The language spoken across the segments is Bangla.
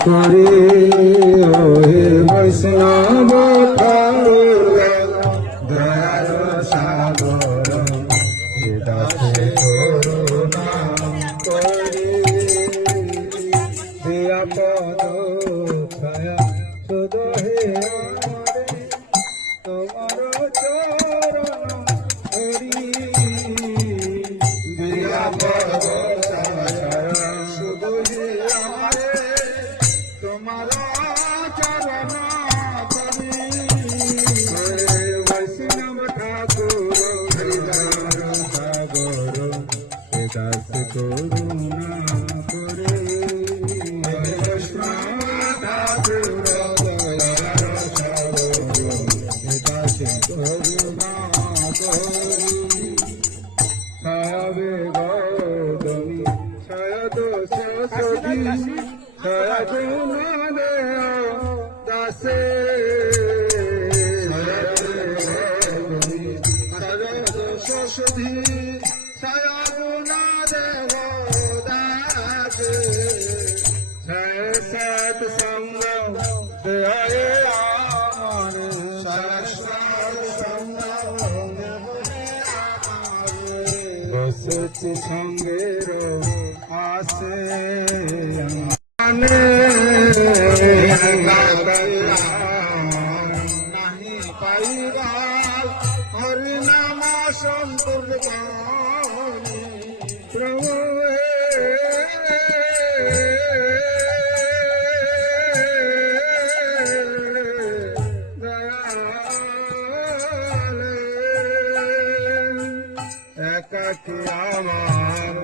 করে হে বৈষ্ণব ঠাকুর দয়ার সাগর হে দাসে করুণা করে হে আপদ ছায়া শুধু হে তোমার চরণ হরি হে আপদ ছায়া শুধু হে আমারে তোমার চরণ হরি হে বৈষ্ণব ঠাকুর হৃদয় সাগর হে দাস করুণা করে হে বৈষ্ণব ঠাকুর দয়ার সাগর হে দাস করুণা করে ছায়াবে গৌতমী ছায়া দোষ সখী ছায়া গুণে দাসে ছায়া দোষ সখী ছায়া গুণা দেব দাসে ছায়া সৎ সঙ্গ দেয় আমার ছায়া সৎ সঙ্গ বসেছি সঙ্গের আসে নাহি পাইবার হরিনাম সংকীর্তন প্রভু একাকি আমার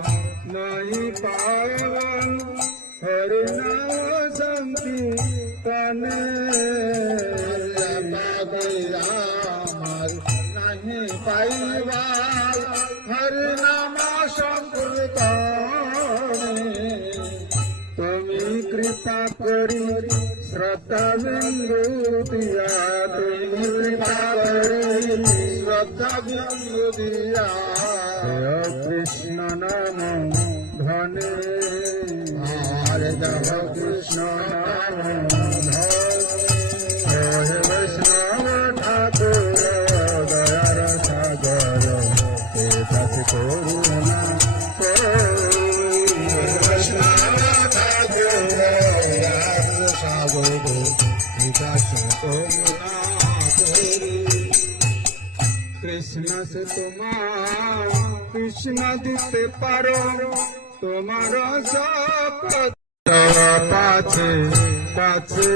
নাই পাওয়ান হরিনাম সংকীর্তনে আমার নাহি পাইবার হরিনাম সংকীর্তনে তুমি কৃপা করি শ্রদ্ধা বিন্দু দিয়া তুমি কৃপা করি শ্রদ্ধা বিন্দু দিয়া কৃষ্ণ নাম ধনে হরে দেব কৃষ্ণ নাম ধনে হে বৈষ্ণব ঠাকুর দয়ার সাগর হে দাস করুণা বৈষ্ণব ঠাকুর দয়ার সাগর হে দাস করুণা কৃষ্ণ সে তোমার কৃষ্ণ দিতে পারো তোমার পাছে পাছে